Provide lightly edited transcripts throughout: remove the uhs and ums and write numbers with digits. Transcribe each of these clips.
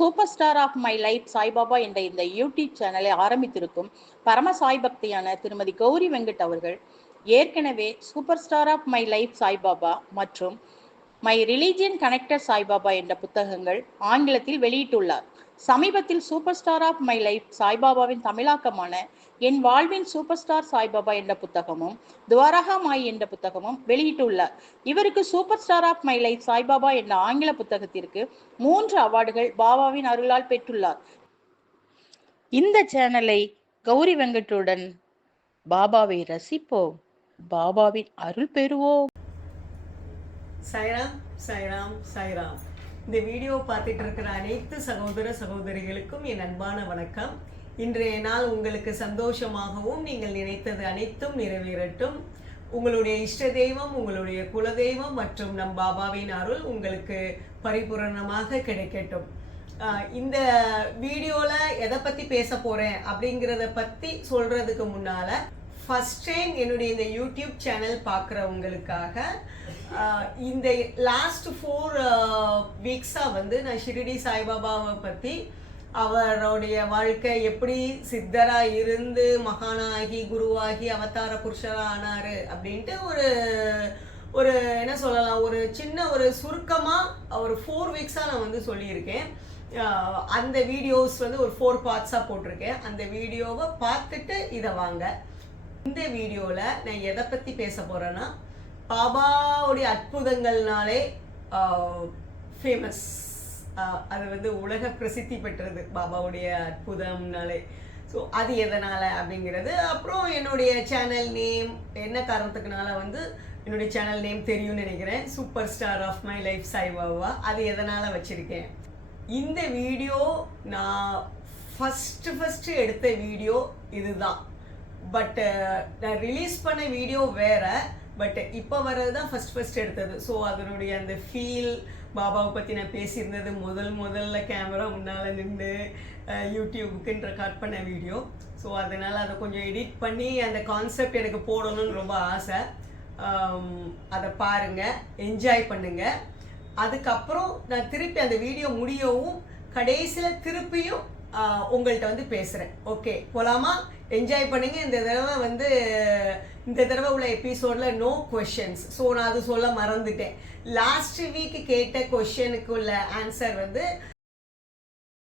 Super star of my life Saibaba என்ற இந்த YouTube சேனலை ஆரம்பித்திருக்கும் பரம சாய் பக்தியான திருமதி கௌரி வெங்கட் அவர்கள் ஏற்கனவே super star of my life Saibaba மற்றும் மை ரிலீஜியன் கனெக்டட் சாய்பாபா என்ற புத்தகங்கள் ஆங்கிலத்தில் வெளியிட்டுள்ளார். சமீபத்தில் super star of my life சாய்பாபாவின் தமிழாக்கமான என் வாழ்வின் சூப்பர் ஸ்டார் சாய்பாபா என்ற புத்தகமும் துவாரகா மாய் என்ற புத்தகமும் வெளியிட்டுள்ளார். இவருக்கு super star of my life Saibaba என்ற ஆங்கில புத்தகத்திற்கு 3 அவார்டுகள் பாபாவின் அருளால் பெற்றுள்ளார். இந்த சேனலை கௌரி வெங்கட்டுடன் பாபாவை ரசிப்போம், பாபாவின் அருள் பெறுவோம். சாய்ராம் சாய்ராம் சாய்ராம். இந்த வீடியோ பார்த்துட்டு இருக்கிற அனைத்து சகோதர சகோதரிகளுக்கும் என் அன்பான வணக்கம். இன்றைய நாள் உங்களுக்கு சந்தோஷமாகவும் நீங்கள் நினைத்தது அனைத்தும் நிறைவேறட்டும். உங்களுடைய இஷ்ட தெய்வம், உங்களுடைய குலதெய்வம் மற்றும் நம் பாபாவின் அருள் உங்களுக்கு பரிபூரணமாக கிடைக்கட்டும். இந்த வீடியோவில் எதை பற்றி பேச போகிறேன் அப்படிங்கிறத பற்றி சொல்கிறதுக்கு முன்னால் ஃபர்ஸ்ட் டைம் என்னுடைய இந்த யூடியூப் சேனல் பார்க்குறவங்களுக்காக இந்த லாஸ்ட் 4 வீக்ஸாக வந்து நான் ஷிரடி சாய்பாபாவை பற்றி, அவருடைய வாழ்க்கை எப்படி சித்தராக இருந்து மகானாகி குருவாகி அவதார புருஷராக ஆனார் அப்படின்ட்டு ஒரு என்ன சொல்லலாம், ஒரு சின்ன ஒரு சுருக்கமாக ஒரு 4 வீக்ஸாக நான் வந்து சொல்லியிருக்கேன். அந்த வீடியோஸ் வந்து ஒரு 4 பார்ட்ஸாக போட்டிருக்கேன். அந்த வீடியோவை பார்த்துட்டு இதை வாங்க. இந்த வீடியோவில் நான் எதை பற்றி பேச போகிறேன்னா, பாபாவுடைய அற்புதங்கள்னாலே ஃபேமஸ், அது வந்து உலக பிரசித்தி பெற்றது பாபாவுடைய அற்புதம்னாலே. ஸோ அது எதனால் அப்படிங்கிறது, அப்புறம் என்னுடைய சேனல் நேம் என்ன காரணத்துக்குனால வந்து என்னுடைய சேனல் நேம் தெரியும்னு நினைக்கிறேன், super star of my life Saibaba, அது எதனால் வச்சுருக்கேன். இந்த வீடியோ நான் ஃபஸ்ட்டு எடுத்த வீடியோ இதுதான். பட் நான் ரிலீஸ் பண்ண வீடியோ வேறு, பட் இப்போ வர்றது தான் ஃபஸ்ட் எடுத்தது. ஸோ அதனுடைய அந்த ஃபீல், பாபாவை பற்றி நான் பேசியிருந்தது முதல்ல கேமரா முன்னால் நின்று யூடியூபுக்குன்னு ரெக்கார்ட் பண்ண வீடியோ. ஸோ அதனால் அதை கொஞ்சம் எடிட் பண்ணி அந்த கான்செப்ட் எனக்கு போடணும்னு ரொம்ப ஆசை. அதை பாருங்கள், என்ஜாய் பண்ணுங்கள். அதுக்கப்புறம் நான் திருப்பி அந்த வீடியோ முடியவும் கடைசியில் திருப்பியும் உங்கள்கிட்ட வந்து பேசுகிறேன். ஓகே, போகலாமா? என்ஜாய் பண்ணுங்க. இந்த தடவை உள்ள எபிசோடில் நோ கொஷின்ஸ். ஸோ நான் அது சொல்ல மறந்துட்டேன். லாஸ்ட் வீக் கேட்ட கொஷனுக்கு உள்ள ஆன்சர் வந்து,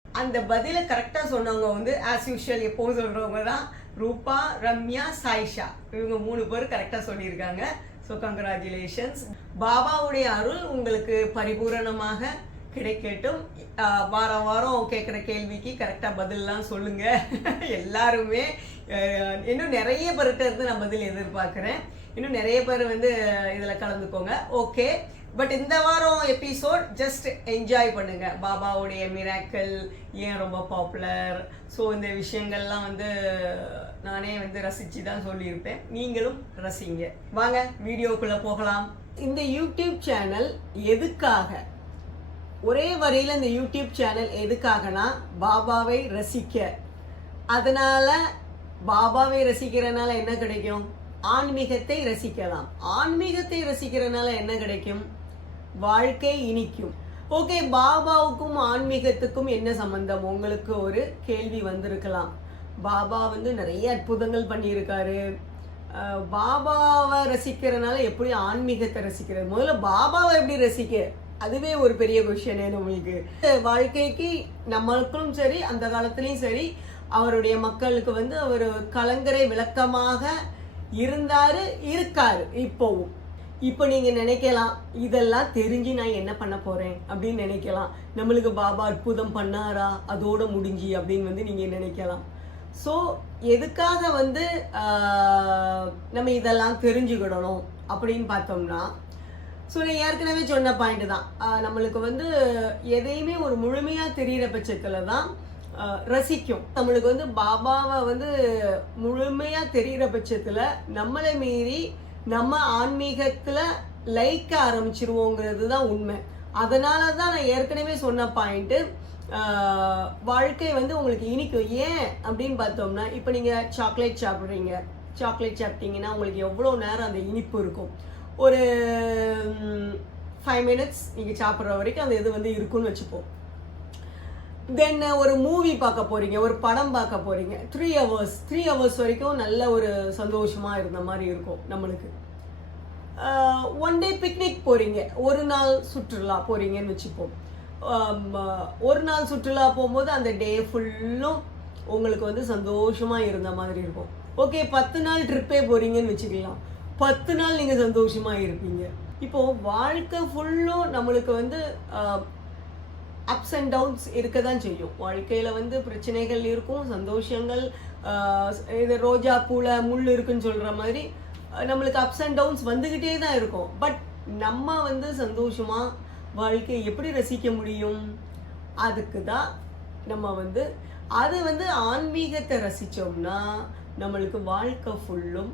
அந்த பதிலை கரெக்டாக சொன்னவங்க வந்து ஆஸ் யூஷுவல் எப்போவும் சொல்கிறவங்க தான் ரூபா, ரம்யா, சாயிஷா. இவங்க 3 பேர் கரெக்டாக சொல்லியிருக்காங்க. So congratulations. பாபாவுடைய அருள் உங்களுக்கு பரிபூரணமாக கிடைக்கட்டும். வாரம் கேட்குற கேள்விக்கு கரெக்டாக பதிலெலாம் சொல்லுங்கள். எல்லாருமே இன்னும் நிறைய பேர்கிட்ட இருந்து நான் பதில் எதிர்பார்க்குறேன். இன்னும் நிறைய பேர் வந்து இதில் கலந்துக்கோங்க. ஓகே, பட் இந்த வாரம் எபிசோட் ஜஸ்ட் என்ஜாய் பண்ணுங்கள். பாபாவுடைய மிராக்கிள் ஏன் ரொம்ப பாப்புலர், ஸோ இந்த விஷயங்கள்லாம் வந்து நானே வந்து ரசித்து தான் சொல்லியிருப்பேன். நீங்களும் ரசிங்க. வாங்க வீடியோக்குள்ளே போகலாம். இந்த யூடியூப் சேனல் எதுக்காக, ஒரே வரியில் இந்த யூடியூப் சேனல் எதுக்காகனா, பாபாவை ரசிக்க. அதனால் பாபாவை ரசிக்கிறனால என்ன கிடைக்கும்? ஆன்மீகத்தை ரசிக்கலாம். ஆன்மீகத்தை ரசிக்கிறனால என்ன கிடைக்கும்? வாழ்க்கை இனிக்கும். ஓகே, பாபாவுக்கும் ஆன்மீகத்துக்கும் என்ன சம்பந்தம்? உங்களுக்கு ஒரு கேள்வி வந்திருக்கலாம். பாபா வந்து நிறைய அற்புதங்கள் பண்ணியிருக்காரு, பாபாவை ரசிக்கிறனால எப்படி ஆன்மீகத்தை ரசிக்கிறது? முதல்ல பாபாவை எப்படி ரசிக்க, அதுவே ஒரு பெரிய கொஸ்டின் நம்மளுக்கு. வாழ்க்கைக்கு நம்மளுக்கும் சரி, அந்த காலத்துலேயும் சரி, அவருடைய மக்களுக்கு வந்து அவர் கலங்கரை விளக்கமாக இருக்காரு இப்போவும். இப்போ நீங்கள் நினைக்கலாம், இதெல்லாம் தெரிஞ்சு நான் என்ன பண்ண போகிறேன் அப்படின்னு நினைக்கலாம். நம்மளுக்கு பாபா அற்புதம் பண்ணாரா, அதோட முடிஞ்சு அப்படின்னு வந்து நீங்கள் நினைக்கலாம். ஸோ எதுக்காக வந்து நம்ம இதெல்லாம் தெரிஞ்சுக்கிடணும் அப்படின்னு பார்த்தோம்னா, ஸோ நான் ஏற்கனவே சொன்ன பாயிண்ட் தான், நம்மளுக்கு வந்து எதையுமே ஒரு முழுமையாக தெரிகிற பட்சத்தில் தான் ரசிக்கும். நம்மளுக்கு வந்து பாபாவை வந்து முழுமையாக தெரிகிற பட்சத்தில் நம்மளை மீறி நம்ம ஆன்மீகத்தில் லைக்க ஆரம்பிச்சிருவோங்கிறது தான் உண்மை. அதனால தான் நான் ஏற்கனவே சொன்ன பாயிண்ட்டு, வாழ்க்கை வந்து உங்களுக்கு இனிக்கும். ஏன் அப்படின்னு பார்த்தோம்னா, இப்போ நீங்கள் சாக்லேட் சாப்பிட்றீங்க, சாக்லேட் சாப்பிட்டீங்கன்னா உங்களுக்கு எவ்வளோ நேரம் அந்த இனிப்பு இருக்கும்? ஒரு 5 minutes நீங்கள் சாப்பிட்ற வரைக்கும் அந்த இது வந்து இருக்குன்னு வச்சுப்போம். தென் ஒரு மூவி பார்க்க போறீங்க, ஒரு படம் பார்க்க போறீங்க, 3 hours வரைக்கும் நல்ல ஒரு சந்தோஷமா இருந்த மாதிரி இருக்கும் நம்மளுக்கு. ஒன் டே பிக்னிக் போறீங்க, ஒரு நாள் சுற்றுலா போறீங்கன்னு வச்சுப்போம். ஒரு நாள் சுற்றுலா போகும்போது அந்த டே ஃபுல்லும் உங்களுக்கு வந்து சந்தோஷமா இருந்த மாதிரி இருக்கும். ஓகே, 10 நாள் ட்ரிப்பே போறீங்கன்னு வச்சுக்கலாம், 10 நாள் நீங்க சந்தோஷமா இருப்பீங்க. இப்போ வாழ்க்கை ஃபுல்லும் நம்மளுக்கு வந்து அப்ஸ் அண்ட் டவுன்ஸ் இருக்க தான் செய்யும். வாழ்க்கையில் வந்து பிரச்சனைகள் இருக்கும், சந்தோஷங்கள், இது ரோஜா பூல முள் இருக்குன்னு சொல்கிற மாதிரி நம்மளுக்கு அப்ஸ் அண்ட் டவுன்ஸ் வந்துக்கிட்டே தான் இருக்கும். பட் நம்ம வந்து சந்தோஷமாக வாழ்க்கையை எப்படி ரசிக்க முடியும்? அதுக்கு தான் நம்ம வந்து அது வந்து ஆன்மீகத்தை ரசித்தோம்னா நம்மளுக்கு வாழ்க்கை ஃபுல்லும்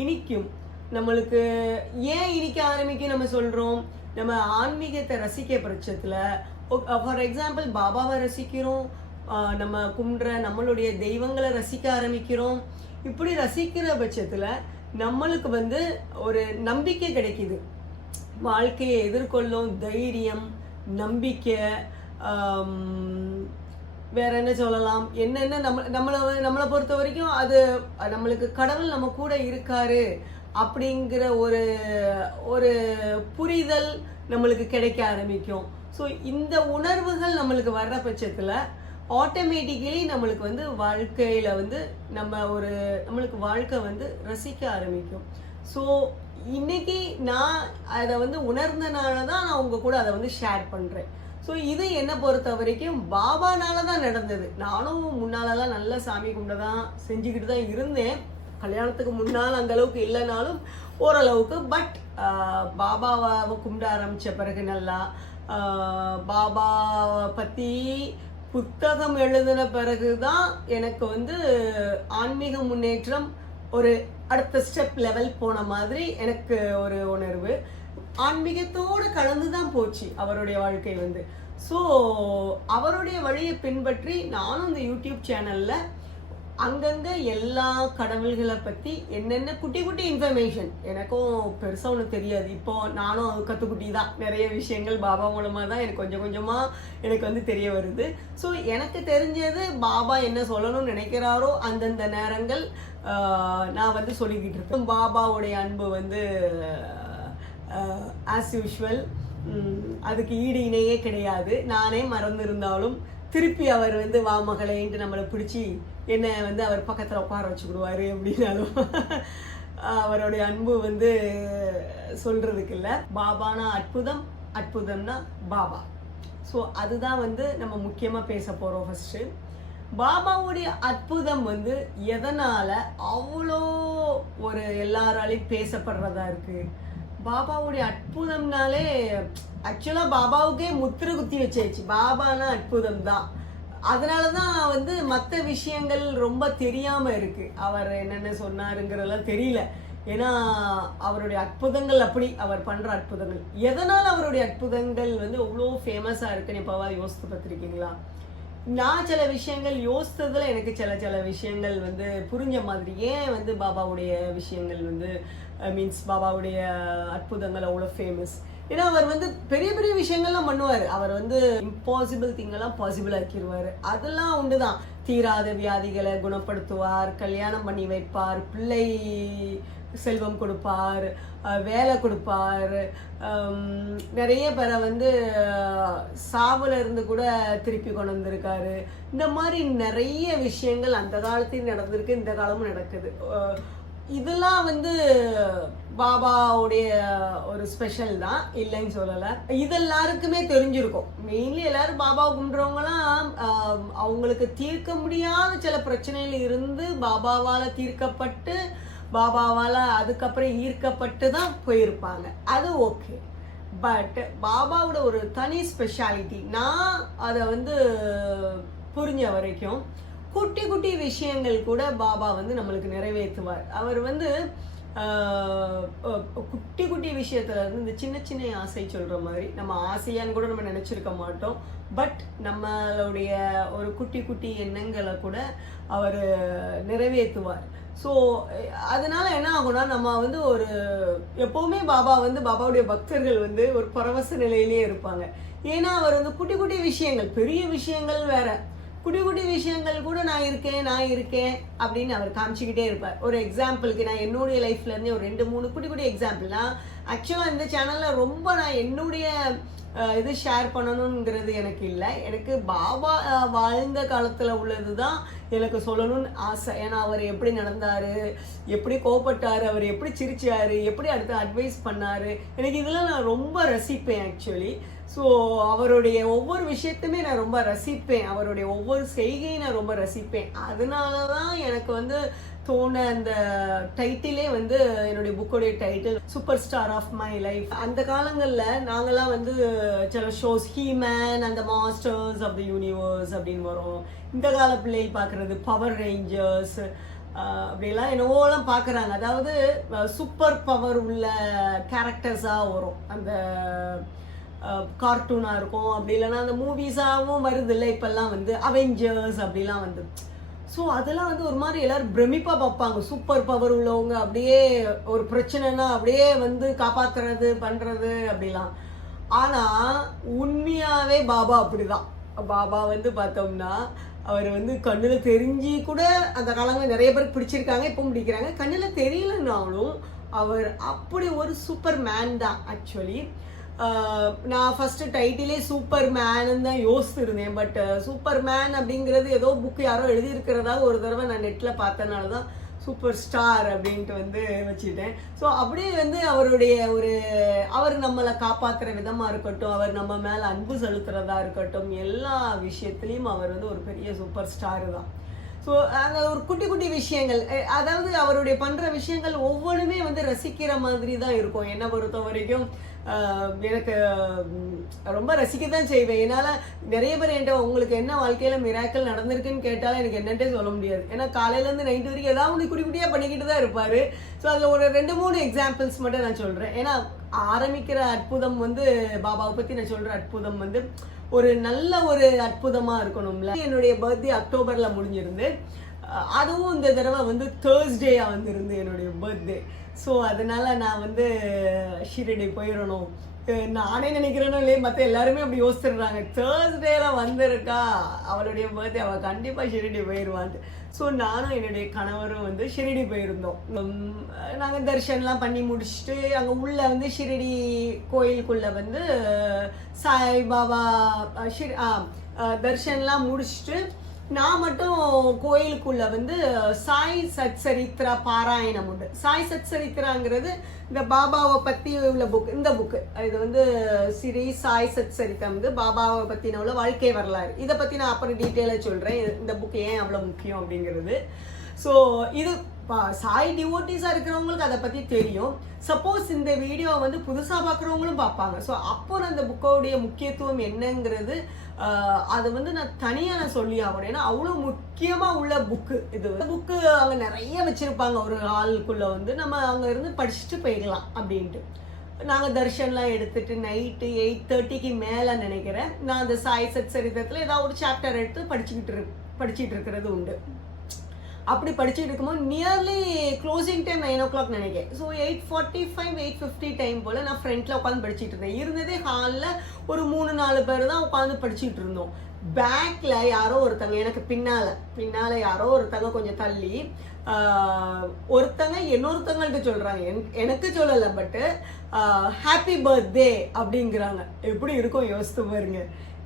இனிக்கும். நம்மளுக்கு ஏன் இனிக்க ஆரம்பிக்க நம்ம சொல்கிறோம்? நம்ம ஆன்மீகத்தை ரசிக்க பட்சத்தில், ஃபார் எக்ஸாம்பிள் பாபாவை ரசிக்கிறோம், நம்ம கும்பிட்ற நம்மளுடைய தெய்வங்களை ரசிக்க ஆரம்பிக்கிறோம். இப்படி ரசிக்கிற பட்சத்தில் நம்மளுக்கு வந்து ஒரு நம்பிக்கை கிடைக்குது, வாழ்க்கையை எதிர்கொள்ளும் தைரியம், நம்பிக்கை, வேற என்ன சொல்லலாம், என்னென்ன நம்மளை பொறுத்த வரைக்கும் அது நம்மளுக்கு கடவுள் நம்ம கூட இருக்காரு அப்படிங்கிற ஒரு ஒரு புரிதல் நம்மளுக்கு கிடைக்க ஆரம்பிக்கும். ஸோ இந்த உணர்வுகள் நம்மளுக்கு வர்ற பட்சத்தில் ஆட்டோமேட்டிக்கலி நம்மளுக்கு வந்து வாழ்க்கையில் வந்து நம்மளுக்கு வாழ்க்கை வந்து ரசிக்க ஆரம்பிக்கும். ஸோ இன்னைக்கு நான் அதை வந்து உணர்ந்தனால தான் நான் உங்க கூட அதை வந்து ஷேர் பண்ணுறேன். ஸோ இது என்னை பொறுத்த வரைக்கும் பாபானால தான் நடந்தது. நானும் முன்னாலெல்லாம் நல்ல சாமி கும்பிட தான் செஞ்சுக்கிட்டு தான் இருந்தேன், கல்யாணத்துக்கு முன்னால் அந்த அளவுக்கு இல்லைனாலும் ஓரளவுக்கு. பட் பாபாவை கும்பிட ஆரம்பித்த பிறகு நல்லா பாபாவை பற்றி புத்தகம் எழுதின பிறகு தான் எனக்கு வந்து ஆன்மீக முன்னேற்றம் ஒரு அடுத்த ஸ்டெப் லெவல் போன மாதிரி எனக்கு ஒரு உணர்வு. ஆன்மீகத்தோடு கலந்து தான் போச்சு அவருடைய வாழ்க்கை வந்து. ஸோ அவருடைய வழியை பின்பற்றி நானும் இந்த யூடியூப் சேனலில் அங்கங்கே எல்லா கடவுள்களை பற்றி என்னென்ன குட்டி குட்டி இன்ஃபர்மேஷன், எனக்கும் பெருசாக ஒன்றும் தெரியாது, இப்போ நானும் கற்றுக்குட்டி தான், நிறைய விஷயங்கள் பாபா மூலமாக தான் எனக்கு கொஞ்சம் கொஞ்சமாக எனக்கு வந்து தெரிய வருது. ஸோ எனக்கு தெரிஞ்சது பாபா என்ன சொல்லணும்னு நினைக்கிறாரோ அந்தந்த நேரங்கள் நான் வந்து சொல்லிக்கிட்டு இருக்கேன். பாபாவுடைய அன்பு வந்து ஆஸ் யூஷுவல் அதுக்கு ஈடு இணையே கிடையாது. நானே மறந்துருந்தாலும் திருப்பி அவர் வந்து வா மகளேன்ட்டு நம்மளை பிடிச்சி என்னை வந்து அவர் பக்கத்தில் உட்கார வச்சுக்கிடுவார். அப்படின்னாலும் அவருடைய அன்பு வந்து சொல்கிறதுக்கு இல்லை. பாபானா அற்புதம், அற்புதம்னா பாபா. ஸோ அதுதான் வந்து நம்ம முக்கியமாக பேச போகிறோம். ஃபஸ்ட்டு பாபாவுடைய அற்புதம் வந்து எதனால் அவ்வளோ ஒரு எல்லாராலையும் பேசப்படுறதா இருக்குது? பாபாவுடைய அற்புதம்னாலே ஆக்சுவலாக பாபாவுக்கே முத்திரை குத்தி வச்சாச்சு, பாபானா அற்புதம் தான். அதனால தான் வந்து மற்ற விஷயங்கள் ரொம்ப தெரியாமல் இருக்குது. அவர் என்னென்ன சொன்னாருங்கிறதெல்லாம் தெரியல. ஏன்னா அவருடைய அற்புதங்கள் அப்படி, அவர் பண்ணுற அற்புதங்கள். எதனால் அவருடைய அற்புதங்கள் வந்து அவ்வளோ ஃபேமஸாக இருக்குன்னு எப்போவாது யோசித்து பார்த்துருக்கீங்களா? நான் சில விஷயங்கள் யோசித்ததில் எனக்கு சில விஷயங்கள் வந்து புரிஞ்ச மாதிரி. ஏன் வந்து பாபாவுடைய விஷயங்கள் வந்து மீன்ஸ் பாபாவுடைய அற்புதங்கள் அவ்வளோ ஃபேமஸ்? ஏன்னா அவர் வந்து பெரிய பெரிய விஷயங்கள்லாம் பண்ணுவார். அவர் வந்து இம்பாசிபிள் திங்கெல்லாம் பாசிபிள் ஆக்கிடுவார். அதெல்லாம் உண்டு தான். தீராத வியாதிகளை குணப்படுத்துவார், கல்யாணம் பண்ணி வைப்பார், பிள்ளை செல்வம் கொடுப்பார், வேலை கொடுப்பார், நிறைய பேரை வந்து சாவுல இருந்து கூட திருப்பி கொண்டு வந்திருக்காரு. இந்த மாதிரி நிறைய விஷயங்கள் அந்த காலத்தையும் நடந்திருக்கு, இந்த காலமும் நடக்குது. இதெல்லாம் வந்து பாபாவுடைய ஒரு ஸ்பெஷல் தான், இல்லைன்னு சொல்லலை. இது எல்லாருக்குமே தெரிஞ்சிருக்கும். மெயின்லி எல்லாரும் பாபாவை கும்பிட்றவங்களாம் அவங்களுக்கு தீர்க்க முடியாத சில பிரச்சனைகள் இருந்து பாபாவால் தீர்க்கப்பட்டு பாபாவால் அதுக்கப்புறம் ஈர்க்கப்பட்டு தான் போயிருப்பாங்க. அது ஓகே. பட் பாபாவோட ஒரு தனி ஸ்பெஷாலிட்டி நான் அதை வந்து புரிஞ்ச வரைக்கும் குட்டி குட்டி விஷயங்கள் கூட பாபா வந்து நம்மளுக்கு நிறைவேற்றுவார். அவர் வந்து குட்டி குட்டி விஷயத்துல இருந்து இந்த சின்ன சின்ன ஆசை சொல்ற மாதிரி, நம்ம ஆசையான்னு கூட நம்ம நினைச்சிருக்க மாட்டோம். பட் நம்மளுடைய ஒரு குட்டி குட்டி எண்ணங்களை கூட அவர் நிறைவேற்றுவார். ஸோ அதனால என்ன ஆகும்னா, நம்ம வந்து ஒரு எப்போவுமே பாபா வந்து பாபாவுடைய பக்தர்கள் வந்து ஒரு பரவச நிலையிலே இருப்பாங்க. ஏன்னா அவர் வந்து குட்டி குட்டி விஷயங்கள், பெரிய விஷயங்கள் வேற, குட்டி குட்டி விஷயங்கள் கூட நான் இருக்கேன் அப்படின்னு அவர் காமிச்சிக்கிட்டே இருப்பார். ஒரு எக்ஸாம்பிளுக்கு நான் என்னுடைய லைஃப்ல இருந்து ஒரு 2-3 குட்டி குட்டி எக்ஸாம்பிள். நான் ஆக்சுவலாக இந்த சேனலில் ரொம்ப நான் என்னுடைய இது ஷேர் பண்ணணுங்கிறது எனக்கு இல்லை. எனக்கு பாபா வாழ்ந்த காலத்தில் உள்ளது தான் எனக்கு சொல்லணும்னு ஆசை. ஏன்னா அவர் எப்படி நடந்தார், எப்படி கோபப்பட்டார், அவர் எப்படி சிரிச்சார், எப்படி அடுத்து அட்வைஸ் பண்ணார், எனக்கு இதெல்லாம் நான் ரொம்ப ரசிப்பேன் ஆக்சுவலி. ஸோ அவருடைய ஒவ்வொரு விஷயத்தையுமே நான் ரொம்ப ரசிப்பேன், அவருடைய ஒவ்வொரு செய்கையும் நான் ரொம்ப ரசிப்பேன். அதனால தான் எனக்கு வந்து தோண அந்த டைட்டிலே வந்து என்னுடைய புக்கோடைய title super star of my life. அந்த காலங்களில் நாங்கள்லாம் வந்து சில ஷோஸ் ஹீமேன் அந்த மாஸ்டர்ஸ் ஆஃப் த யூனிவர்ஸ் அப்படின்னு வரும். இந்த கால பிள்ளைகள் பார்க்குறது பவர் ரேஞ்சர்ஸ் அப்படிலாம் என்னவோலாம் பார்க்குறாங்க. அதாவது சூப்பர் பவர் உள்ள கேரக்டர்ஸாக வரும், அந்த கார்ட்டூனாக இருக்கும், அப்படி இல்லைன்னா அந்த மூவிஸாகவும் வருது இல்லை இப்போல்லாம் வந்து அவெஞ்சர்ஸ் அப்படிலாம் வந்து. ஸோ அதெல்லாம் வந்து ஒரு மாதிரி எல்லாரும் பிரமிப்பாக பார்ப்பாங்க. சூப்பர் பவர் உள்ளவங்க அப்படியே ஒரு பிரச்சனைனா அப்படியே வந்து காப்பாற்றுறது பண்ணுறது அப்படிலாம். ஆனால் உண்மையாகவே பாபா அப்படிதான். பாபா வந்து பார்த்தோம்னா அவர் வந்து கண்ணில் தெரிஞ்சு கூட அந்த காலங்கள் நிறைய பேருக்கு பிடிச்சிருக்காங்க, இப்போ பிடிக்கிறாங்க. கண்ணில் தெரியலனாலும் அவர் அப்படி ஒரு சூப்பர் மேன் தான் ஆக்சுவலி. நான் ஃபஸ்ட்டு டைட்டிலே சூப்பர் மேனு தான் யோசிச்சிருந்தேன். பட் சூப்பர் மேன் அப்படிங்கிறது ஏதோ புக்கு யாரோ எழுதியிருக்கிறதாக ஒரு தடவை நான் நெட்டில் பார்த்தனால தான் சூப்பர் ஸ்டார் அப்படின்ட்டு வந்து வச்சுட்டேன். ஸோ அப்படியே வந்து அவருடைய அவர் நம்மளை காப்பாற்றுற விதமாக இருக்கட்டும், அவர் நம்ம மேலே அன்பு செலுத்துறதா இருக்கட்டும், எல்லா விஷயத்துலேயும் அவர் வந்து ஒரு பெரிய சூப்பர் ஸ்டாரு தான். ஸோ அந்த ஒரு குட்டி குட்டி விஷயங்கள், அதாவது அவருடைய பண்ணுற விஷயங்கள் ஒவ்வொன்றுமே வந்து ரசிக்கிற மாதிரி தான் இருக்கும். என்னை பொறுத்த வரைக்கும் எனக்கு ரொம்ப ரசிக்க தான் செய்வேன். என்னால் நிறைய பேர் என்கிட்ட உங்களுக்கு என்ன வாழ்க்கையில் மிராக்கள் நடந்திருக்குன்னு கேட்டாலும் எனக்கு என்னன்ட்டே சொல்ல முடியாது. ஏன்னா காலையிலேருந்து நைட்டு வரைக்கும் ஏதாவது ஒன்று குடி குட்டியாக பண்ணிக்கிட்டு தான் இருப்பார். ஸோ அதில் ஒரு 2-3 எக்ஸாம்பிள்ஸ் மட்டும் நான் சொல்கிறேன். ஏன்னா ஆரம்பிக்கிற அற்புதம் வந்து பாபாவை பற்றி நான் சொல்கிற அற்புதம் வந்து ஒரு நல்ல ஒரு அற்புதமாக இருக்கணும்ல. என்னுடைய பர்த்டே அக்டோபரில் முடிஞ்சிருந்து, அதுவும் இந்த தடவை வந்து தேர்ஸ்டேயாக வந்துருந்து என்னுடைய பர்த்டே. ஸோ அதனால் நான் வந்து ஷிரடி போயிடணும், நானே நினைக்கிறேனோ இல்லையே மற்ற எல்லாருமே அப்படி யோசிச்சிடுறாங்க, தேர்ஸ்டேல வந்திருக்கா அவளுடைய பர்த்டே, அவள் கண்டிப்பாக ஷிரடி போயிடுவான்ட்டு. ஸோ நானும் என்னுடைய கணவரும் வந்து ஷிரடி போயிருந்தோம். நாங்கள் தரிசனம்லாம் பண்ணி முடிச்சுட்டு அங்கே உள்ளே வந்து ஷிரடி கோயிலுக்குள்ளே வந்து சாய்பாபா தரிசனம்லாம் முடிச்சுட்டு நான் மட்டும் கோயிலுக்குள்ளே வந்து சாய் சத்சரித்ரா பாராயணம் உண்டு. சாய் சத்சரித்ராங்கிறது இந்த பாபாவை பற்றி உள்ள புக். இந்த புக்கு இது வந்து ஸ்ரீ சாய் சத்சரித்ரா வந்து பாபாவை பற்றின உள்ள வாழ்க்கை வரலாறு. இதை பற்றி நான் அப்புறம் டீட்டெயிலாக சொல்கிறேன், இந்த புக்கு ஏன் அவ்வளோ முக்கியம் அப்படிங்கிறது. ஸோ இது சாய் டிவோட்டிஸாக இருக்கிறவங்களுக்கு அதை பற்றி தெரியும். சப்போஸ் இந்த வீடியோவை வந்து புதுசாக பார்க்குறவங்களும் பார்ப்பாங்க. ஸோ அப்போ நான் இந்த புக்கோடைய முக்கியத்துவம் என்னங்கிறது அதை வந்து நான் தனியாக நான் சொல்லி ஆகணும். ஏன்னா அவ்வளோ முக்கியமாக உள்ள புக்கு இது. புக்கு அங்கே நிறைய வச்சுருப்பாங்க ஒரு ஹாலுக்குள்ளே வந்து நம்ம அங்கே இருந்து படிச்சுட்டு போயிடலாம் அப்படின்ட்டு. நாங்கள் தர்ஷன்லாம் எடுத்துகிட்டு நைட்டு 8:30க்கு மேலே நினைக்கிறேன் நான் அந்த சாய் சத்சரித்திரத்தில் ஏதாவது ஒரு சாப்டர் எடுத்து படிச்சுட்டு இருக்கிறது உண்டு. அப்படி படிச்சுட்டு இருக்கும்போது நியர்லி க்ளோசிங் டைம் 9 o'clock நினைக்கிறேன். ஸோ 8:45 8:50 டைம் போல் நான் ஃப்ரண்ட்டில் உட்காந்து படிச்சுட்டு இருந்தேன். இருந்ததே ஹாலில் ஒரு 3-4 பேர் தான் உட்காந்து படிச்சுட்டு இருந்தோம். பேக்கில் யாரோ ஒருத்தங்க, எனக்கு பின்னால் யாரோ ஒருத்தங்க கொஞ்சம் தள்ளி ஒருத்தங்க இன்னொருத்தங்கள்ட்ட சொல்கிறாங்க, எனக்கு சொல்லலை, பட்டு ஹாப்பி பர்த்டே அப்படிங்கிறாங்க. எப்படி இருக்கும் யோசித்து பாருங்க.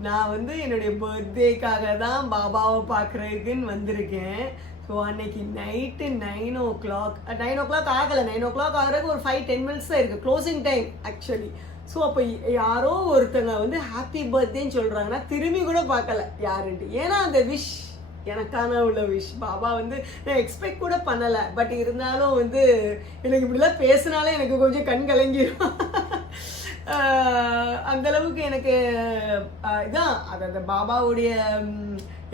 நான் வந்து என்னுடைய பர்த்டேக்காக தான் பாபாவை பார்க்குறதுக்குன்னு வந்திருக்கேன். ஸோ அன்னைக்கு நைட்டு 9 o'clock ஆகலை, 9 o'clock ஆகிறதுக்கு ஒரு 5-10 minutes தான் இருக்குது க்ளோசிங் டைம் ஆக்சுவலி. ஸோ அப்போ யாரோ ஒருத்தங்க வந்து ஹாப்பி பர்த்டேன்னு சொல்கிறாங்கன்னா திரும்பி கூட பார்க்கல யாருன்ட்டு. ஏன்னா அந்த விஷ் எனக்கான உள்ள விஷ். பாபா வந்து நான் எக்ஸ்பெக்ட் கூட பண்ணலை. பட் இருந்தாலும் வந்து எனக்கு இப்படிலாம் பேசினாலே எனக்கு கொஞ்சம் கண் கலங்கிடும். அந்தளவுக்கு எனக்கு இதான் அது அந்த பாபாவுடைய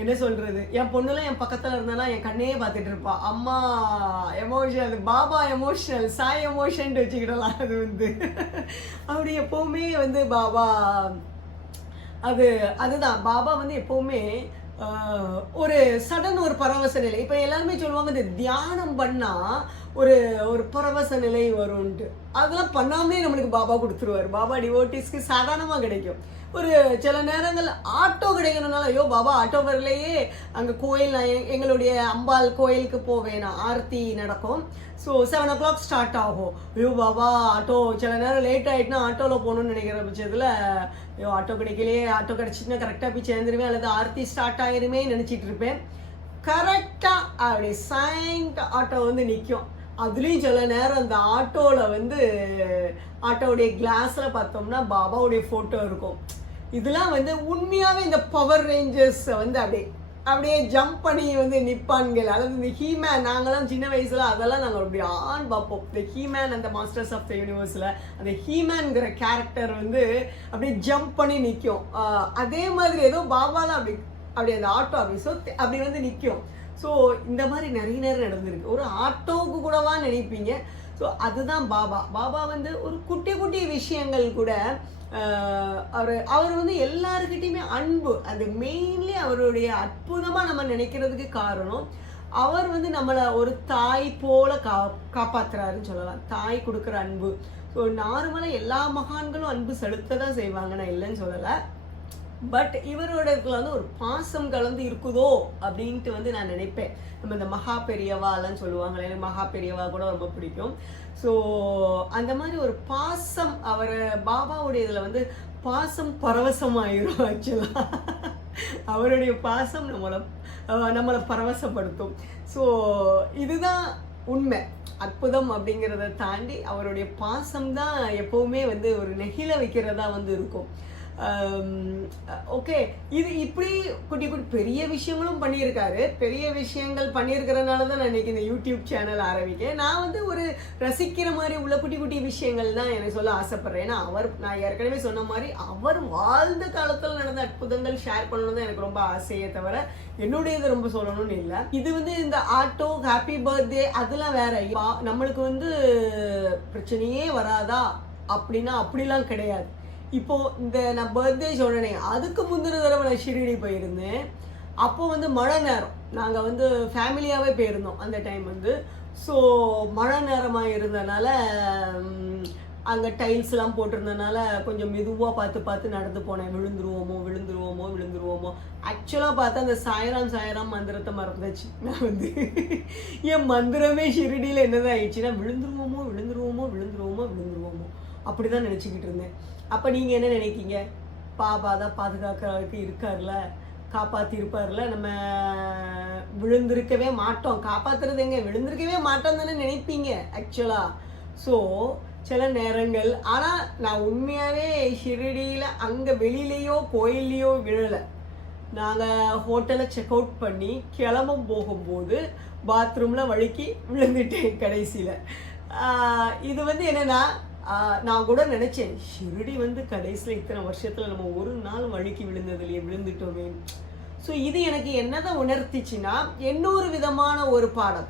என்ன சொல்கிறது. என் பொண்ணுலாம் என் பக்கத்தில் இருந்தாலும் என் கண்ணையே பார்த்துட்டு இருப்பா. அம்மா emotional, Baba emotional, Sai emotion வச்சுக்கிடலாம். அது வந்து அப்படி எப்போவுமே வந்து பாபா அதுதான் பாபா வந்து எப்போவுமே ஒரு சடன் ஒரு பரவச நிலை. இப்போ எல்லாருமே சொல்லுவாங்க இந்த தியானம் பண்ணால் ஒரு ஒரு பரவச நிலை வரும்ன்ட்டு. அதெல்லாம் பண்ணாமலே நம்மளுக்கு பாபா கொடுத்துருவார். பாபா டிவோட்டிஸ்க்கு சாதாரணமாக கிடைக்கும். ஒரு சில நேரங்கள் ஆட்டோ கிடைக்கணும்னால, ஐயோ பாபா ஆட்டோ வரலையே, அங்கே கோயில் எங்களுடைய அம்பாள் கோயிலுக்கு போவேன், ஆர்த்தி நடக்கும். ஸோ 7 o'clock ஸ்டார்ட் ஆகும். ஐயோ பாபா ஆட்டோ சில நேரம் லேட் ஆகிட்டுனா ஆட்டோவில் போகணுன்னு நினைக்கிற பட்சத்தில், ஐயோ ஆட்டோ கிடைக்கலையே, ஆட்டோ கிடச்சிட்டுனா கரெக்டாக போய் சேர்ந்துருவேன், அல்லது ஆர்த்தி ஸ்டார்ட் ஆகிருமே நினச்சிட்டு இருப்பேன். கரெக்டாக அப்படி சைன்ட் ஆட்டோ வந்து நிற்கும். அதுலேயும் சில நேரம் அந்த ஆட்டோவில் வந்து ஆட்டோவுடைய கிளாஸில் பார்த்தோம்னா பாபாவுடைய ஃபோட்டோ இருக்கும். இதெல்லாம் வந்து உண்மையாகவே இந்த பவர் ரேஞ்சர்ஸை வந்து அப்படியே ஜம்ப் பண்ணி வந்து நிற்பான்கள். அதாவது இந்த ஹீமேன், நாங்களாம் சின்ன வயசில் அதெல்லாம் நாங்கள் அப்படி பார்ப்போம். இந்த ஹீமேன் அந்த மாஸ்டர்ஸ் ஆஃப் த யூனிவர்ஸில் அந்த ஹீமேன்கிற கேரக்டர் வந்து அப்படியே ஜம்ப் பண்ணி நிற்கும். அதே மாதிரி ஏதோ பாபாலாம் அப்படி அந்த ஆட்டோ அப்படி வந்து நிற்கும். ஸோ இந்த மாதிரி நிறைய நேரம் நடந்திருக்கு. ஒரு ஆட்டோவுக்கு கூடவா நினைப்பீங்க. ஸோ அதுதான் பாபா. பாபா வந்து ஒரு குட்டி குட்டி விஷயங்கள் கூட அவர் வந்து எல்லாருக்கிட்டையுமே அன்பு, அது மெயின்லி அவருடைய அற்புதமாக நம்ம நினைக்கிறதுக்கு காரணம், அவர் வந்து நம்மளை ஒரு தாய் போல காப்பாற்றுறாருன்னு சொல்லலாம். தாய் கொடுக்குற அன்பு. ஸோ நார்மலாக எல்லா மகான்களும் அன்பு செலுத்த தான் செய்வாங்க, நான் இல்லைன்னு சொல்லலை. பட் இவரோட இடத்துல வந்து ஒரு பாசம் கலந்து இருக்குதோ அப்படின்ட்டு வந்து நான் நினைப்பேன். நம்ம இந்த மகா பெரியவாலாம் சொல்லுவாங்க, எனக்கு மகா பெரியவா கூட ரொம்ப பிடிக்கும். ஸோ அந்த மாதிரி ஒரு பாசம், அவர் பாபாவுடைய இதில் வந்து பாசம் பரவசமாயிரும். ஆக்சுவலாக அவருடைய பாசம் நம்மளை பரவசப்படுத்தும். ஸோ இதுதான் உண்மை. அற்புதம் அப்படிங்கிறத தாண்டி அவருடைய பாசம் தான் எப்போவுமே வந்து ஒரு நெகிழ வைக்கிறதா வந்து இருக்கும். ஓகே, இது இப்படி குட்டி குட்டி பெரிய விஷயங்களும் பண்ணியிருக்காரு. பெரிய விஷயங்கள் பண்ணியிருக்கிறனால தான் நான் இன்னைக்கு இந்த யூடியூப் சேனல் ஆரம்பிக்கேன். நான் வந்து ஒரு ரசிக்கிற மாதிரி உள்ள குட்டி குட்டி விஷயங்கள் தான் எனக்கு சொல்ல ஆசைப்படுறேன். ஏன்னா நான் ஏற்கனவே சொன்ன மாதிரி அவர் வாழ்ந்த காலத்தில் நடந்த அற்புதங்கள் ஷேர் பண்ணணும் தான் எனக்கு ரொம்ப ஆசையே தவிர என்னுடையது ரொம்ப சொல்லணும்னு இல்லை. இது வந்து இந்த ஆட்டோ ஹாப்பி பர்த்டே அதெல்லாம் வேற. நம்மளுக்கு வந்து பிரச்சனையே வராதா அப்படின்னா அப்படிலாம் கிடையாது. இப்போ இந்த நான் பர்த்டே சொல்றேனே, அதுக்கு முந்தின தடவை நான் ஷிரடி போயிருந்தேன். அப்போ வந்து மழை நேரம், நாங்கள் வந்து ஃபேமிலியாகவே போயிருந்தோம் அந்த டைம் வந்து. ஸோ மழை நேரமாக இருந்ததுனால அங்கே டைல்ஸ்லாம் போட்டிருந்ததுனால கொஞ்சம் மெதுவாக பார்த்து நடந்து போனேன். விழுந்துருவோமோ. ஆக்சுவலாக பார்த்தா அந்த சாயராம் மந்திரத்தை மறந்துச்சு. நான் வந்து என் மந்திரமே ஷிரடியில் என்னதான் ஆயிடுச்சுன்னா விழுந்துருவோமோ அப்படி தான் நினச்சிக்கிட்டு இருந்தேன். அப்போ நீங்கள் என்ன நினைக்கிங்க? பாபா தான் பாதுகாக்கிறதுக்கு இருக்கார்ல, காப்பாற்றிருப்பார்ல, நம்ம விழுந்திருக்கவே மாட்டோம். காப்பாற்றுறது எங்க, விழுந்திருக்கவே மாட்டோம் தானே நினைப்பீங்க ஆக்சுவலாக. ஸோ சில நேரங்கள், ஆனால் நான் உண்மையாகவே ஷிரடியில் அங்கே வெளியிலையோ கோயில்லையோ விழலை. நாங்கள் ஹோட்டலை செக் அவுட் பண்ணி போகும்போது பாத்ரூமில் வழுக்கி விழுந்துட்டேன் கடைசியில். இது வந்து என்னென்னா, நான் கூட நினச்சேன், ஷிரடி வந்து கடைசியில் இத்தனை வருஷத்தில் நம்ம ஒரு நாள் வழுக்கி விழுந்ததுலையே விழுந்துட்டோமே. ஸோ இது எனக்கு என்னதான் உணர்த்திச்சுன்னா, இன்னொரு விதமான ஒரு பாடம்.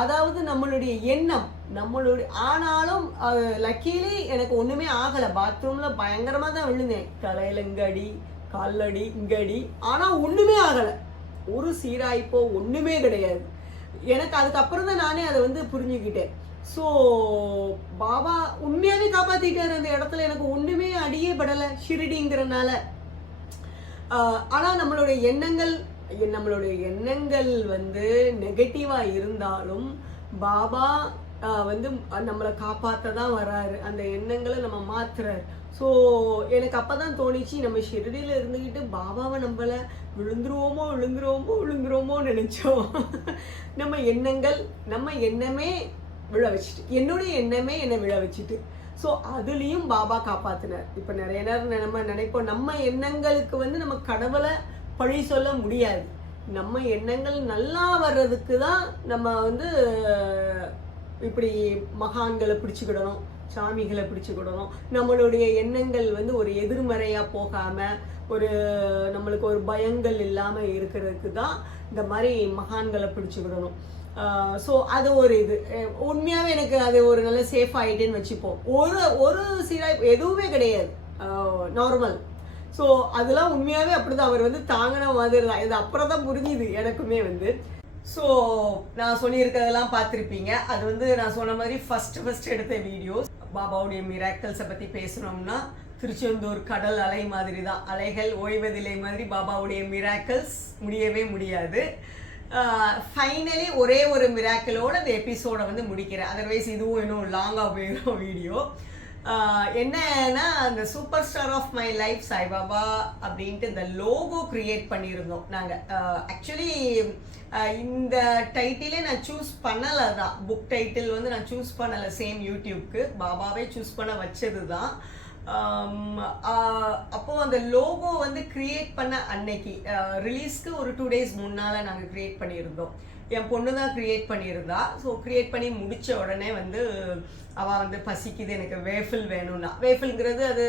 அதாவது நம்மளுடைய எண்ணம், ஆனாலும் லக்கீலி எனக்கு ஒன்றுமே ஆகலை. பாத்ரூமில் பயங்கரமாக தான் விழுந்தேன், தலையில் இங்கடி, காலடி இங்கடி, ஆனால் ஒன்றுமே ஆகலை. ஒரு சீராய்ப்போ ஒன்றுமே கிடையாது எனக்கு. அதுக்கப்புறம் தான் நானே அதை வந்து புரிஞ்சுக்கிட்டேன். ஸோ பாபா உண்மையாகவே காப்பாற்றிட்டார் அந்த இடத்துல. எனக்கு ஒன்றுமே அடியே படலை ஷிரடிங்கிறனால. ஆனால் நம்மளுடைய எண்ணங்கள் வந்து நெகட்டிவாக இருந்தாலும் பாபா வந்து நம்மளை காப்பாற்ற தான் வராரு. அந்த எண்ணங்களை நம்ம மாத்துறாரு. ஸோ எனக்கு அப்போ தான் தோணிச்சு, நம்ம ஷிரடியில் இருந்துக்கிட்டு பாபாவை நம்மளை விழுந்துருவோமோ நினைச்சோம். நம்ம எண்ணமே விழ வச்சுட்டு, என்னுடைய எண்ணமே என்னை விழ வச்சுட்டு. ஸோ அதுலேயும் பாபா காப்பாற்றினார். இப்போ நிறைய நேரம் நம்ம நினைப்போம், நம்ம எண்ணங்களுக்கு வந்து நம்ம கடவுளை பழி சொல்ல முடியாது. நம்ம எண்ணங்கள் நல்லா வர்றதுக்கு தான் நம்ம வந்து இப்படி மகான்களை பிடிச்சிக்கிடணும், சாமிகளை பிடிச்சிக்கிடணும். நம்மளுடைய எண்ணங்கள் வந்து ஒரு எதிர்மறையாக போகாமல், நம்மளுக்கு ஒரு பயங்கள் இல்லாமல் இருக்கிறதுக்கு தான் இந்த மாதிரி மகான்களை பிடிச்சிக்கிடணும். ஸோ அது ஒரு இது உண்மையாகவே எனக்கு அது ஒரு நல்ல சேஃப் ஆகிட்டேன்னு வச்சுப்போம். ஒரு சீராய் எதுவுமே கிடையாது, நார்மல். ஸோ அதெல்லாம் உண்மையாகவே அப்படி தான் அவர் வந்து தாங்கின மாதிரி தான். இது அப்புறம் தான் புரிஞ்சுது எனக்குமே வந்து. ஸோ நான் சொல்லியிருக்கிறதெல்லாம் பார்த்துருப்பீங்க. அது வந்து நான் சொன்ன மாதிரி ஃபஸ்ட்டு எடுத்த வீடியோஸ். பாபாவுடைய மிராக்கிள்ஸை பற்றி பேசணும்னா திருச்செந்தூர் கடல் அலை மாதிரி தான், அலைகள் ஓய்வதில்லை மாதிரி பாபாவுடைய மிராக்கிள்ஸ் முடியவே முடியாது. ஃபைனலி ஒரே ஒரு மிராக்கிளோட அந்த எபிசோடை வந்து முடிக்கிறேன். அதர்வைஸ் இதுவும் இன்னும் லாங்காக போயிடும் வீடியோ. என்னன்னா அந்த super star of my life Saibaba அப்படின்ட்டு இந்த லோகோ கிரியேட் பண்ணியிருந்தோம் நாங்கள். ஆக்சுவலி இந்த டைட்டிலே நான் சூஸ் பண்ணலை தான், புக் டைட்டில் வந்து நான் சூஸ் பண்ணலை, சேம் யூடியூப்க்கு பாபாவே சூஸ் பண்ண வச்சது தான். அப்போது அந்த லோகோ வந்து கிரியேட் பண்ண அன்னைக்கு ரிலீஸ்க்கு ஒரு 2 days முன்னால் நாங்கள் கிரியேட் பண்ணியிருந்தோம். என் பொண்ணு தான் கிரியேட் பண்ணியிருந்தா. ஸோ கிரியேட் பண்ணி முடித்த உடனே வந்து அவள் வந்து பசிக்குது, எனக்கு வேஃபில் வேணும்னா. வேஃபில்ங்கிறது அது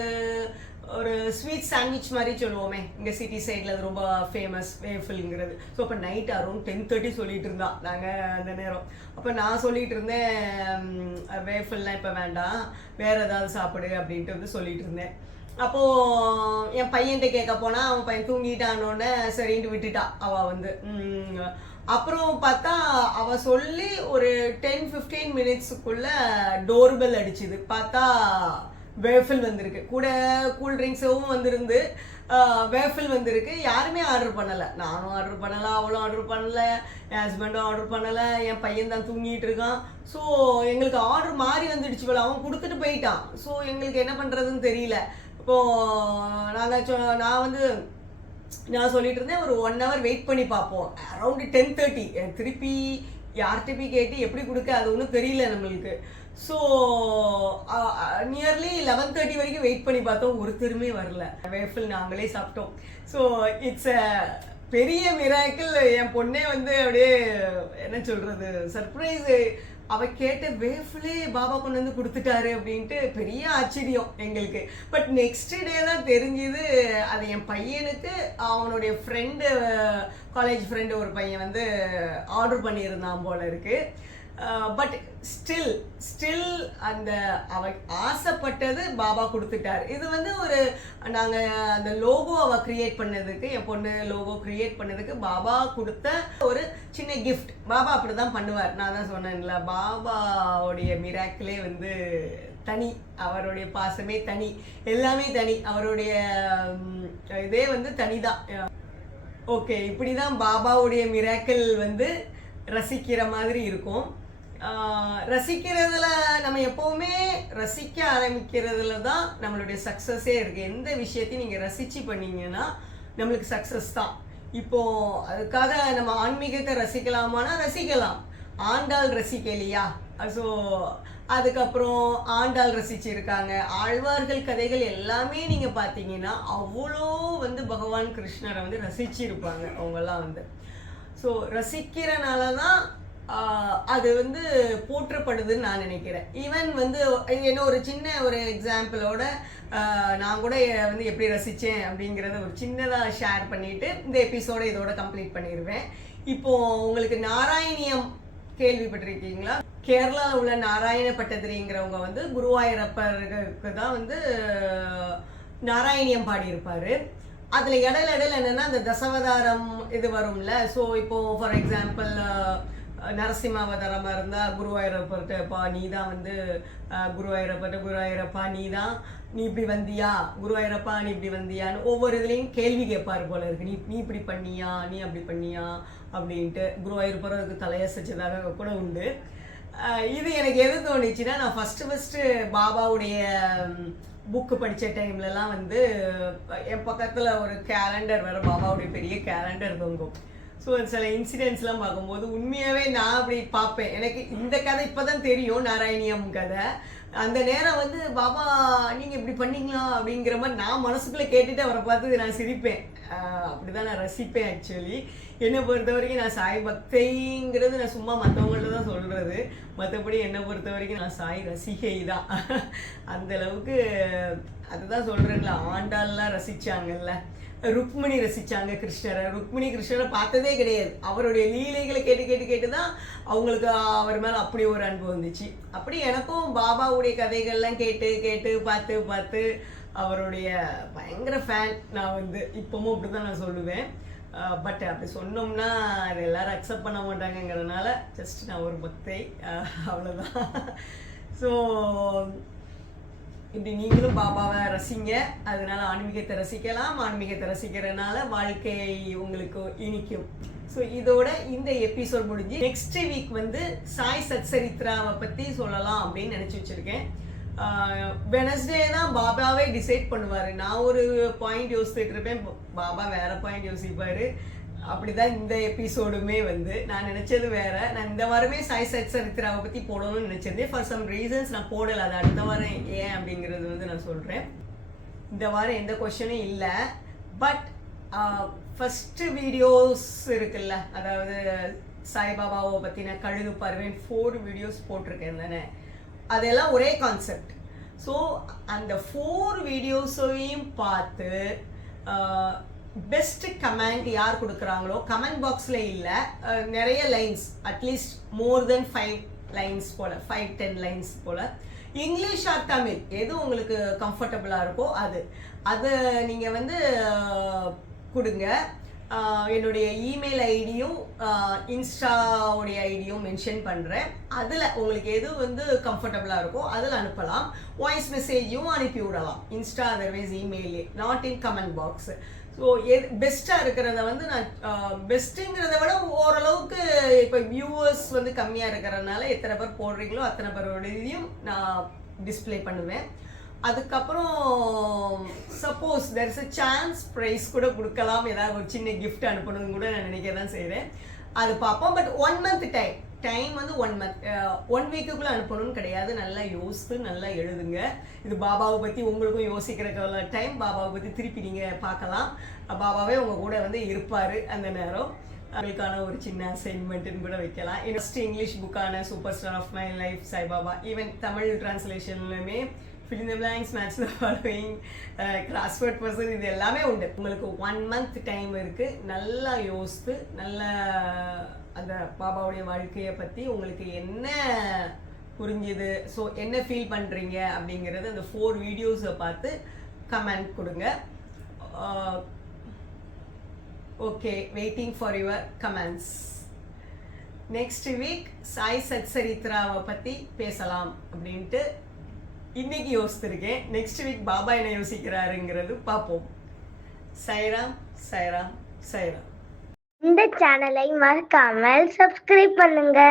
ஒரு ஸ்வீட் சாண்ட்விச் மாதிரி சொல்லுவோமே, இங்கே சிட்டி சைடில் அது ரொம்ப ஃபேமஸ் வேஃபில்ங்கிறது. ஸோ அப்போ நைட் அரௌண்ட் 10:30 சொல்லிட்டு இருந்தான் நாங்கள் அந்த நேரம். அப்போ நான் சொல்லிட்டு இருந்தேன் வேஃபில்லாம் இப்போ வேண்டாம், வேறு ஏதாவது சாப்பிடு அப்படின்ட்டு வந்து சொல்லிட்டு இருந்தேன். அப்போது என் பையன்கிட்ட கேட்க போனால் அவன் பையன் தூங்கிட்டானோடனே சரின்ட்டு விட்டுட்டா அவள் வந்து. அப்புறம் பார்த்தா அவள் சொல்லி ஒரு 10-15 மினிட்ஸுக்குள்ள டோர்பெல் அடிச்சுது. பார்த்தா வேஃபில் வந்திருக்கு, கூட கூல் ட்ரிங்க்ஸும் வந்திருந்து, வேஃபில் வந்திருக்கு. யாருமே ஆர்டர் பண்ணலை, நானும் ஆர்டர் பண்ணலை, அவளும் ஆர்டர் பண்ணலை, என் ஹஸ்பண்டும் ஆர்டர் பண்ணலை, என் பையன் தான் தூங்கிட்டு இருக்கான். ஸோ எங்களுக்கு ஆர்டர் மாறி வந்துடுச்சு போல, அவன் கொடுத்துட்டு போயிட்டான். ஸோ எங்களுக்கு என்ன பண்ணுறதுன்னு தெரியல. இப்போது நான் சொல்லிட்டு இருந்தேன் ஒரு 1 hour வெயிட் பண்ணி பார்ப்போம். அரௌண்டு 10:30 திருப்பி யார்கிட்ட போய் கேட்டு எப்படி கொடுக்க அது ஒன்றும் தெரியல நம்மளுக்கு. ஸோ நியர்லி 11:30 வரைக்கும் வெயிட் பண்ணி பார்த்தோம், ஒருத்தருமே வரல. வேஃபில் நாங்களே சாப்பிட்டோம். ஸோ இட்ஸ் அ பெரிய மிராக்கிள். என் பொண்ணே வந்து அப்படியே என்ன சொல்கிறது, சர்ப்ரைஸு. அவள் கேட்ட வேஃபிலே பாபா கொண்டு வந்து கொடுத்துட்டாரு அப்படின்ட்டு பெரிய ஆச்சரியம் எங்களுக்கு. பட் நெக்ஸ்ட் டே தான் தெரிஞ்சுது அது என் பையனுக்கு அவனுடைய ஃப்ரெண்டு, காலேஜ் ஃப்ரெண்டு ஒரு பையன் வந்து ஆர்டர் பண்ணியிருந்தான் போல இருக்கு. பட் ஸ்டில் அந்த அவ ஆசைப்பட்டது பாபா கொடுத்துட்டார். இது வந்து ஒரு நாங்கள் அந்த லோகோ அவள் கிரியேட் பண்ணதுக்கு, என் பொண்ணு லோகோ கிரியேட் பண்ணதுக்கு பாபா கொடுத்த ஒரு சின்ன கிஃப்ட். பாபா அப்படி தான் பண்ணுவார். நான் தான் சொன்னேன்ல, பாபாவுடைய மிராக்கிளே வந்து தனி, அவருடைய பாசமே தனி, எல்லாமே தனி, அவருடைய இதே வந்து தனிதான். ஓகே, இப்படி தான் பாபாவுடைய மிராக்கிள் வந்து ரசிக்கிற மாதிரி இருக்கும். ரசிக்கிறதுல நம்ம எப்போவுமே ரசிக்க ஆரம்பிக்கிறதுல தான் நம்மளுடைய சக்ஸஸே இருக்குது. எந்த விஷயத்தையும் நீங்கள் ரசித்து பண்ணீங்கன்னா நம்மளுக்கு சக்ஸஸ் தான். இப்போது அதுக்காக நம்ம ஆன்மீகத்தை ரசிக்கலாமான்னா ரசிக்கலாம், ஆண்டாள் ரசிக்கலையா? ஸோ அதுக்கப்புறம் ஆண்டாள் ரசிச்சிருக்காங்க. ஆழ்வார்கள் கதைகள் எல்லாமே நீங்கள் பார்த்தீங்கன்னா அவ்வளோ வந்து பகவான் கிருஷ்ணரை வந்து ரசிச்சிருப்பாங்க அவங்கெல்லாம் வந்து. ஸோ ரசிக்கிறனால தான் அது வந்து போற்றப்படுதுன்னு நான் நினைக்கிறேன். ஈவன் வந்து என்ன ஒரு சின்ன ஒரு எக்ஸாம்பிளோட நான் கூட வந்து எப்படி ரசித்தேன் அப்படிங்கிறத ஒரு சின்னதாக ஷேர் பண்ணிவிட்டு இந்த எபிசோட இதோட கம்ப்ளீட் பண்ணிடுவேன். இப்போது உங்களுக்கு நாராயணியம் கேள்விப்பட்டிருக்கீங்களா? கேரளாவில் உள்ள நாராயண பட்டதிரிங்கிறவங்க வந்து குருவாயூரப்பருக்கு தான் வந்து நாராயணியம் பாடியிருப்பார். அதில் இடையில என்னென்னா அந்த தசவதாரம் இது வரும்ல. ஸோ இப்போது ஃபார் எக்ஸாம்பிள் நரசிம்மாவதாரமாக இருந்தால் குருவாயூரப்பா நீ தான் வந்து குருவாயூரப்பா நீ தான், நீ இப்படி வந்தியா, குருவாயூரப்பா நீ இப்படி வந்தியான்னு ஒவ்வொரு இதுலேயும் கேள்வி கேட்பார் போல இருக்கு. நீ இப்படி பண்ணியா, நீ அப்படி பண்ணியா அப்படின்ட்டு குருவாயூரப்பர் அதுக்கு தலையசைச்சதாக கூட உண்டு. இது எனக்கு எது தோணுச்சுன்னா, நான் ஃபஸ்ட்டு பாபாவுடைய புக்கு படித்த டைம்லலாம் வந்து என் பக்கத்தில் ஒரு கேலண்டர் வேறு, பாபாவுடைய பெரிய கேலண்டர் தொங்கும். ஸோ சில இன்சிடென்ட்ஸ்லாம் பார்க்கும்போது உண்மையாகவே நான் அப்படி பார்ப்பேன். எனக்கு இந்த கதை இப்போ தான் தெரியும், நாராயணியம் கதை. அந்த நேரம் வந்து பாபா நீங்கள் இப்படி பண்ணீங்களா அப்படிங்கிற மாதிரி நான் மனசுக்குள்ளே கேட்டுட்டு அவரை பார்த்து நான் சிரிப்பேன். அப்படி தான் நான் ரசிப்பேன். ஆக்சுவலி என்னை பொறுத்த வரைக்கும் நான் சாய் பக்தைங்கிறது நான் சும்மா மற்றவங்கள்ட்ட தான் சொல்கிறது, மற்றபடி என்னை பொறுத்த வரைக்கும் நான் சாய் ரசிகை தான். அந்தளவுக்கு அதுதான் சொல்கிறேன்ல, ஆண்டாள்லாம் ரசித்தாங்கல்ல, ருக்மிணி ரசித்தாங்க கிருஷ்ணரை. ருக்மிணி கிருஷ்ணரை பார்த்ததே கிடையாது, அவருடைய லீலைகளை கேட்டு தான் அவங்களுக்கு அவர் மேலே அப்படி ஒரு அன்பு வந்துச்சு. அப்படி எனக்கும் பாபாவுடைய கதைகள்லாம் கேட்டு பார்த்து அவருடைய பயங்கர ஃபேன் நான் வந்து. இப்போவும் அப்படி தான் நான் சொல்லுவேன். பட் அப்படி சொன்னோம்னா அது எல்லாரும் அக்செப்ட் பண்ண மாட்டாங்கங்கிறதுனால ஜஸ்ட் நான் ஒரு பக்தை, அவ்வளோதான். ஸோ இப்படி நீங்களும் பாபாவை ரசிங்க, அதனால ஆன்மீகத்தை ரசிக்கலாம், ஆன்மீகத்தை ரசிக்கிறதுனால வாழ்க்கை உங்களுக்கு இனிக்கும். ஸோ இதோட இந்த எபிசோட் முடிஞ்சு நெக்ஸ்ட் வீக் வந்து சாய் சத்சரித்ராவை பற்றி சொல்லலாம் அப்படின்னு நினச்சி வச்சுருக்கேன். வெனஸ்டே தான் பாபாவே டிசைட் பண்ணுவார். நான் ஒரு பாயிண்ட் யோசிச்சுட்டு இருப்பேன், பாபா வேற பாயிண்ட் யோசிப்பார். அப்படிதான் இந்த எபிசோடுமே வந்து நான் நினச்சது வேற. நான் இந்த வாரமே சாய் சத்சரித்ராவை பற்றி போடணும்னு நினச்சிருந்தேன். ஃபார் சம் ரீசன்ஸ் நான் போடலை. அது அடுத்த வாரம் ஏன் அப்படிங்கிறது வந்து நான் சொல்கிறேன். இந்த வாரம் எந்த கொஷனும் இல்லை. பட் ஃபஸ்ட்டு வீடியோஸ் இருக்குல்ல, அதாவது சாய்பாபாவை பற்றின கழுகு பார்வேன் 4 வீடியோஸ் போட்டிருக்கேன் தானே, அதெல்லாம் ஒரே கான்செப்ட். ஸோ அந்த 4 வீடியோஸையும் பார்த்து பெஸ்ட் கமெண்ட் யார் கொடுக்குறாங்களோ, கமெண்ட் பாக்ஸில் இல்லை, நிறைய lines, at least more than 5 lines போல், 5-10 லைன்ஸ் போல், இங்கிலீஷ் ஆர் தமிழ் எது உங்களுக்கு கம்ஃபர்டபுளாக இருக்கோ அது நீங்கள் வந்து கொடுங்க. என்னுடைய இமெயில் ஐடியும் இன்ஸ்டாவுடைய ஐடியும் மென்ஷன் பண்ணுறேன். அதில் உங்களுக்கு எது வந்து கம்ஃபர்டபுளாக இருக்கோ அதில் அனுப்பலாம். வாய்ஸ் மெசேஜும் அனுப்பி விடலாம், இன்ஸ்டா அதர்வைஸ் இமெயிலே, not in comment box. So பெஸ்ட்டாக இருக்கிறத வந்து நான் பெஸ்ட்டுங்கிறத விட ஓரளவுக்கு இப்போ வியூவர்ஸ் வந்து கம்மியாக இருக்கிறதுனால எத்தனை பேர் போடுறீங்களோ அத்தனை பேரோடையும் நான் டிஸ்பிளே பண்ணுவேன். அதுக்கப்புறம் suppose there is a chance prize கூட கொடுக்கலாம், ஏதாவது ஒரு சின்ன கிஃப்ட் அனுப்பணும்னு கூட நான் நினைக்க தான் செய்கிறேன். அது பார்ப்போம். பட் 1 month டைம் வந்து 1 month, 1 வீக்குக்குள்ளே அனுப்பணும்னு கிடையாது. நல்லா யோசித்து நல்லா எழுதுங்க. இது பாபாவை பற்றி உங்களுக்கும் யோசிக்கிறதுக்கு டைம். பாபாவை பற்றி திருப்பி நீங்கள் பார்க்கலாம். பாபாவே உங்கள் கூட வந்து இருப்பார் அந்த நேரம். அவங்களுக்கான ஒரு சின்ன அசைன்மெண்ட்டுன்னு கூட வைக்கலாம். ஃபஸ்ட்டு இங்கிலீஷ் புக்கான super star of my life Sai Baba, even Tamil டிரான்ஸ்லேஷன்லையுமே fill in the blanks, match the following, crossword puzzle, இது எல்லாமே உண்டு. உங்களுக்கு 1 month டைம் இருக்குது. நல்லா யோசித்து நல்ல அந்த பாபாவுடைய வாழ்க்கையை பற்றி உங்களுக்கு என்ன புரிஞ்சுது, ஸோ என்ன ஃபீல் பண்ணுறீங்க அப்படிங்கிறது அந்த 4 வீடியோஸை பார்த்து கமெண்ட் கொடுங்க. Okay, waiting for your comments. Next week Sai சத்சரித்ராவை பற்றி பேசலாம் அப்படின்ட்டு இன்னைக்கு யோசித்திருக்கேன். நெக்ஸ்ட் வீக் பாபா என்ன யோசிக்கிறாருங்கிறது பார்ப்போம். சாய்ராம் சாய்ராம் சாய்ராம். இந்த சேனலை மறக்காமல் சப்ஸ்கிரைப் பண்ணுங்க.